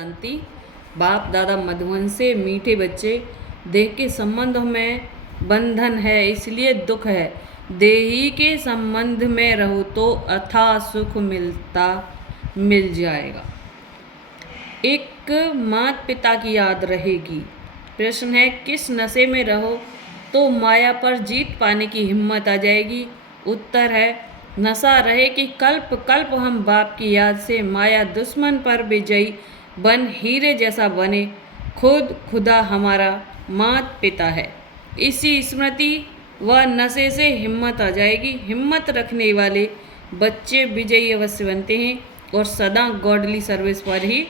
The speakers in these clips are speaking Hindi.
शांति। बाप दादा मधुवन से मीठे बच्चे, देह के संबंध में बंधन है इसलिए दुख है। देही के संबंध में रहो तो अथाह सुख मिल जाएगा। एक माता पिता की याद रहेगी। प्रश्न है, किस नशे में रहो तो माया पर जीत पाने की हिम्मत आ जाएगी। उत्तर है, नशा रहे कि कल्प कल्प हम बाप की याद से माया दुश्मन पर विजयी बन हीरे जैसा बने। खुद खुदा हमारा माता पिता है। इसी स्मृति व नशे से हिम्मत आ जाएगी। हिम्मत रखने वाले बच्चे विजयी अवश्य बनते हैं और सदा गॉडली सर्विस पर ही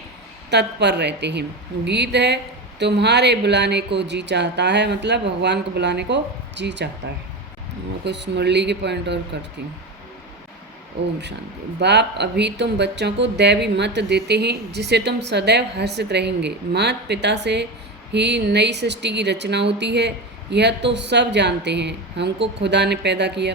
तत्पर रहते हैं। गीत है, तुम्हारे बुलाने को जी चाहता है, मतलब भगवान को बुलाने को जी चाहता है। कुछ मुरली के पॉइंट और करती हूँ। ओम शांति। बाप अभी तुम बच्चों को दैवी मत देते हैं जिसे तुम सदैव हर्षित रहेंगे। माता पिता से ही नई सृष्टि की रचना होती है, यह तो सब जानते हैं। हमको खुदा ने पैदा किया।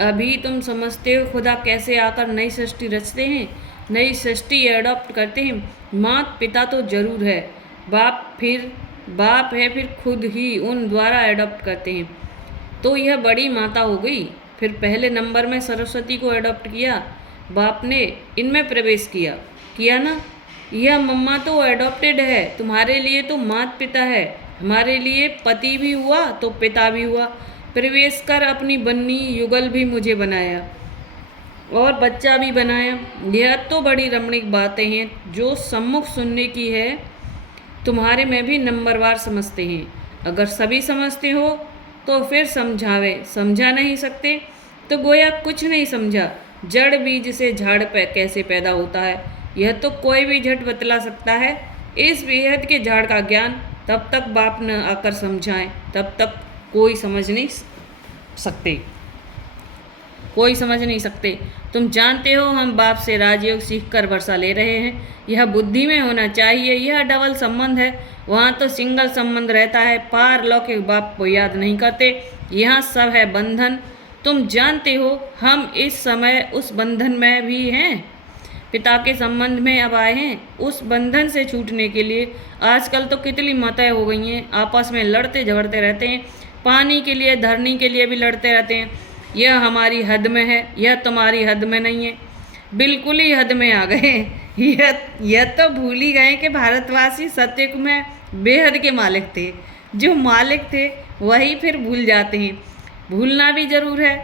अभी तुम समझते हो खुदा कैसे आकर नई सृष्टि रचते हैं, नई सृष्टि एडॉप्ट करते हैं। माता पिता तो जरूर है, बाप है फिर खुद ही उन द्वारा एडॉप्ट करते हैं। तो यह बड़ी माता हो गई। फिर पहले नंबर में सरस्वती को एडॉप्ट किया, बाप ने इनमें प्रवेश किया ना। यह मम्मा तो एडॉप्टेड है, तुम्हारे लिए तो माता पिता है, हमारे लिए पति भी हुआ तो पिता भी हुआ। प्रवेश कर अपनी बन्नी युगल भी मुझे बनाया और बच्चा भी बनाया। यह तो बड़ी रमणीक बातें हैं जो सम्मुख सुनने की है। तुम्हारे में भी नंबरवार समझते हैं। अगर सभी समझते हो तो फिर समझा नहीं सकते तो गोया कुछ नहीं समझा। जड़ बीज से झाड़ कैसे पैदा होता है यह तो कोई भी झट बतला सकता है। इस बेहद के झाड़ का ज्ञान तब तक बाप न आकर समझाएं तब तक कोई समझ नहीं सकते। तुम जानते हो हम बाप से राजयोग सीखकर वर्षा ले रहे हैं। यह बुद्धि में होना चाहिए। यह डबल संबंध है, वहाँ तो सिंगल संबंध रहता है। पारलौकिक बाप को याद नहीं करते। यहाँ सब है बंधन। तुम जानते हो हम इस समय उस बंधन में भी हैं। पिता के संबंध में अब आए हैं। उस बंधन से छूटने के लिए आजकल तो कितनी माताएं हो गई हैं, आपस में लड़ते झगड़ते रहते हैं। पानी के लिए, धरनी के लिए भी लड़ते रहते हैं। यह हमारी हद में है, यह तुम्हारी हद में नहीं है। बिल्कुल ही हद में आ गए। यह तो भूल ही गए कि भारतवासी सत्युग में बेहद के मालिक थे। जो मालिक थे वही फिर भूल जाते हैं। भूलना भी जरूर है,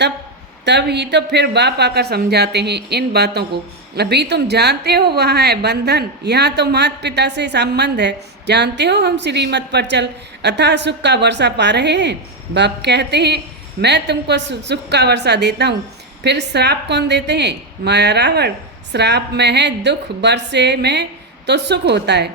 तब ही तो फिर बाप आकर समझाते हैं इन बातों को। अभी तुम जानते हो वहाँ है बंधन, यहाँ तो माता पिता से संबंध है। जानते हो हम श्रीमत पर चल अथाह सुख का वर्षा पा रहे हैं। बाप कहते हैं मैं तुमको सुख का वर्षा देता हूँ। फिर श्राप कौन देते हैं? माया रावण। श्राप में है दुख, वर्षे में तो सुख होता है।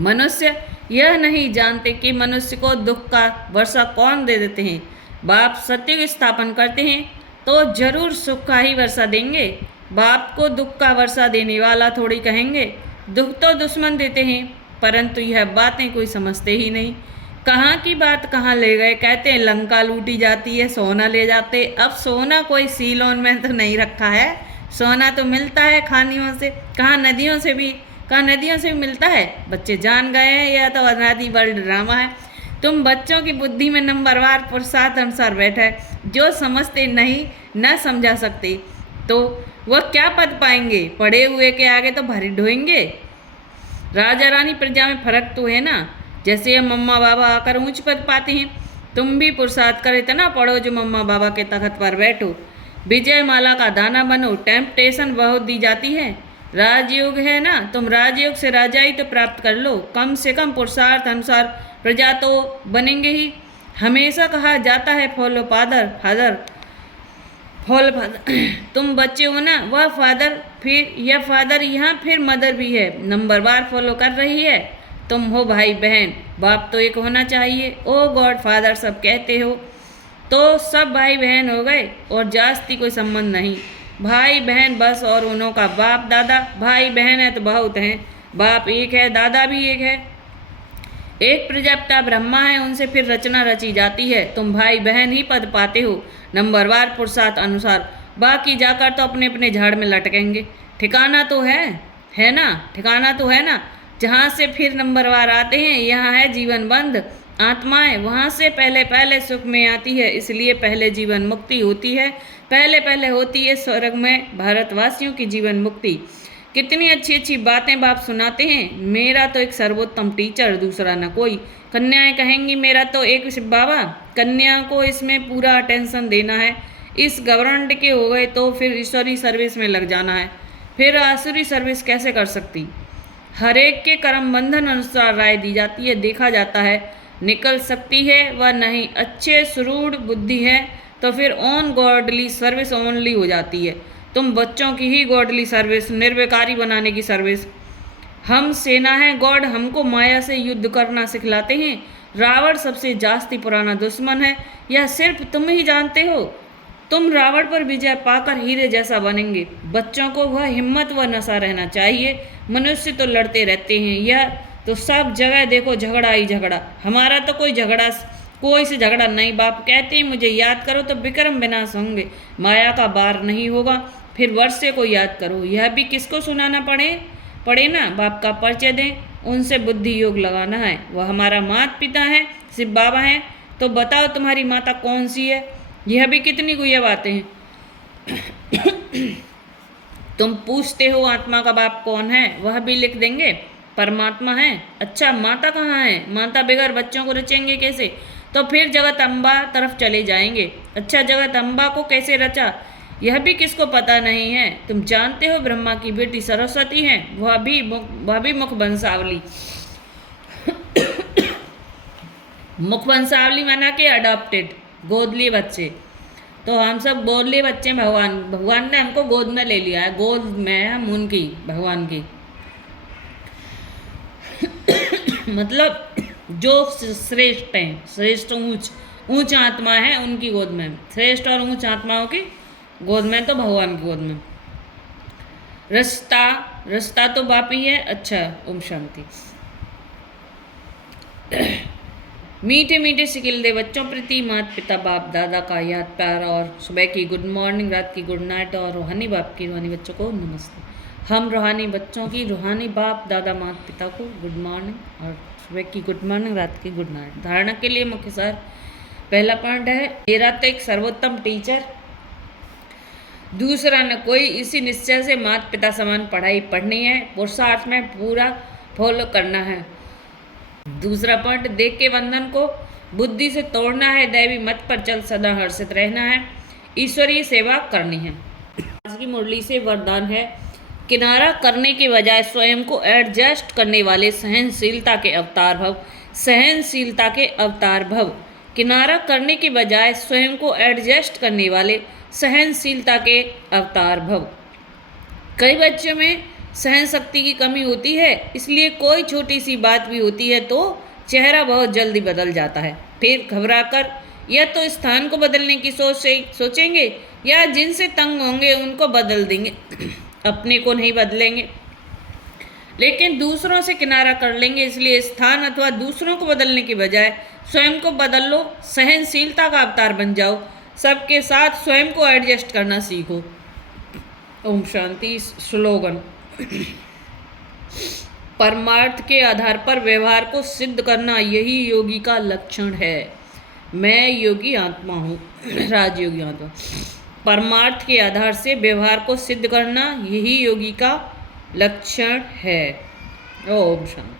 मनुष्य यह नहीं जानते कि मनुष्य को दुख का वर्षा कौन दे देते हैं। बाप सत्युग स्थापन करते हैं तो जरूर सुख का ही वर्षा देंगे। बाप को दुख का वर्षा देने वाला थोड़ी कहेंगे। दुख तो दुश्मन देते हैं, परंतु यह बातें कोई समझते ही नहीं। कहाँ की बात कहाँ ले गए। कहते हैं लंका लूटी जाती है, सोना ले जाते। अब सोना कोई सीलोन में तो नहीं रखा है। सोना तो मिलता है खानियों से, कहाँ नदियों से भी मिलता है। बच्चे जान गए हैं यह तो अनादि वर्ल्ड ड्रामा है। तुम बच्चों की बुद्धि में नंबरवार पुरुषार्थ अनुसार बैठा है। जो समझते नहीं, न समझा सकते तो वह क्या पद पाएंगे। पढ़े हुए के आगे तो भरी ढोएंगे। राजा रानी प्रजा में फर्क तो है ना। जैसे ये मम्मा बाबा आकर ऊंच पद पाते हैं, तुम भी पुरुषार्थ कर इतना पढ़ो जो मम्मा बाबा के तख्त पर बैठो, विजय माला का दाना बनो। टेम्पटेशन बहुत दी जाती है। राजयोग है ना, तुम राजयोग से राजाई तो प्राप्त कर लो। कम से कम पुरुषार्थ अनुसार प्रजा तो बनेंगे ही। हमेशा कहा जाता है फॉलो फादर। तुम बच्चे हो ना, वह फादर, फिर यह फादर, यहाँ फिर मदर भी है। नंबरवार फॉलो कर रही है। तुम हो भाई बहन, बाप तो एक होना चाहिए। ओ गॉड फादर सब कहते हो तो सब भाई बहन हो गए और जास्ती कोई संबंध नहीं। भाई बहन बस, और उन्हों का बाप दादा। भाई बहन है तो बहुत हैं, बाप एक है, दादा भी एक है। एक प्रजापिता ब्रह्मा है, उनसे फिर रचना रची जाती है। तुम भाई बहन ही पद पाते हो नंबरवार पुरुषार्थ अनुसार। बाकी जाकर तो अपने अपने झाड़ में लटकेंगे। ठिकाना तो है है ना, ठिकाना तो है ना, जहाँ से फिर नंबरवार आते हैं। यहाँ है जीवन बंद आत्माएं, वहाँ से पहले पहले सुख में आती है, इसलिए पहले जीवन मुक्ति होती है, पहले पहले होती है स्वर्ग में भारतवासियों की जीवन मुक्ति। कितनी अच्छी अच्छी बातें बाप सुनाते हैं। मेरा तो एक सर्वोत्तम टीचर, दूसरा न कोई। कन्याएं कहेंगी मेरा तो एक शिव बाबा। कन्या को इसमें पूरा अटेंशन देना है। इस गवर्नमेंट के हो गए तो फिर ईश्वरी सर्विस में लग जाना है, फिर आसुरी सर्विस कैसे कर सकती। हर एक के कर्म बंधन अनुसार राय दी जाती है, देखा जाता है निकल सकती है व नहीं। अच्छे सुरूढ़ बुद्धि है तो फिर ऑन गॉडली सर्विस ओनली हो जाती है। तुम बच्चों की ही गॉडली सर्विस, निर्विकारी बनाने की सर्विस। हम सेना है गॉड, हमको माया से युद्ध करना सिखलाते हैं। रावण सबसे जास्ती पुराना दुश्मन है, यह सिर्फ तुम ही जानते हो। तुम रावण पर विजय पाकर हीरे जैसा बनेंगे। बच्चों को वह हिम्मत व नशा रहना चाहिए। मनुष्य तो लड़ते रहते हैं, यह तो सब जगह देखो झगड़ा ही झगड़ा। हमारा तो कोई से झगड़ा नहीं। बाप कहते हैं मुझे याद करो तो विक्रम विनाश होंगे, माया का बार नहीं होगा। फिर वर्षे को याद करो, यह भी किसको सुनाना पड़े ना। बाप का परिचय दें, उनसे बुद्धि योग लगाना है। वह हमारा माता पिता है, शिव बाबा हैं। तो बताओ तुम्हारी माता कौन सी है। यह भी कितनी गुह्य बातें हैं। तुम पूछते हो आत्मा का बाप कौन है, वह भी लिख देंगे, परमात्मा है। अच्छा माता कहाँ है, माता बगैर बच्चों को रचेंगे कैसे। तो फिर जगत अम्बा तरफ चले जाएंगे। अच्छा जगत अम्बा को कैसे रचा, यह भी किसको पता नहीं है। तुम जानते हो ब्रह्मा की बेटी सरस्वती है, वह भी मुख वंशावली। मुख वंशावली माना के अडॉप्टेड, गोदली बच्चे। तो हम सब गोदली बच्चे, भगवान ने हमको गोद में ले लिया है, गोद में हम उनकी, भगवान की। मतलब जो श्रेष्ठ हैं, श्रेष्ठ ऊंच आत्मा है उनकी गोद में, श्रेष्ठ और ऊंच आत्माओं की गोद में तो भगवान की गोद में। रास्ता तो बाप ही है। अच्छा ओम शांति। मीठे मीठे सिकिल दे बच्चों प्रति माता पिता बाप दादा का याद प्यार, और सुबह की गुड मॉर्निंग, रात की गुड नाइट, और रूहानी बाप की रूहानी बच्चों को नमस्ते। हम रूहानी बच्चों की रूहानी बाप दादा माता पिता को गुड मॉर्निंग, और सुबह की गुड मॉर्निंग, रात की गुड नाइट। धारणा के लिए मुख्य सार, पहला पॉइंट है मेरा तो एक सर्वोत्तम टीचर, दूसरा न कोई। इसी निश्चय से माता पिता समान पढ़ाई पढ़नी है, पुरुषार्थ में पूरा फॉलो करना है। दूसरा पॉइंट, देख के बंधन को बुद्धि से तोड़ना है, दैवी मत पर चल सदा हर्षित रहना है, ईश्वरीय सेवा करनी है। आज की मुरली से वरदान है, किनारा करने के बजाय स्वयं को एडजस्ट करने वाले सहनशीलता के अवतार भव। सहनशीलता के अवतार भव। किनारा करने के बजाय स्वयं को एडजस्ट करने वाले सहनशीलता के अवतार भव। कई बच्चों में सहन शक्ति की कमी होती है, इसलिए कोई छोटी सी बात भी होती है तो चेहरा बहुत जल्दी बदल जाता है। फिर घबराकर या तो स्थान को बदलने की सोचेंगे या जिनसे तंग होंगे उनको बदल देंगे, अपने को नहीं बदलेंगे, लेकिन दूसरों से किनारा कर लेंगे। इसलिए स्थान अथवा दूसरों को बदलने के बजाय स्वयं को बदल लो, सहनशीलता का अवतार बन जाओ, सबके साथ स्वयं को एडजस्ट करना सीखो। ओम शांति। स्लोगन, परमार्थ के आधार पर व्यवहार को सिद्ध करना यही योगी का लक्षण है। मैं योगी आत्मा हूँ, राजयोगी आत्मा। परमार्थ के आधार से व्यवहार को सिद्ध करना यही योगी का लक्षण है। ओम शांति।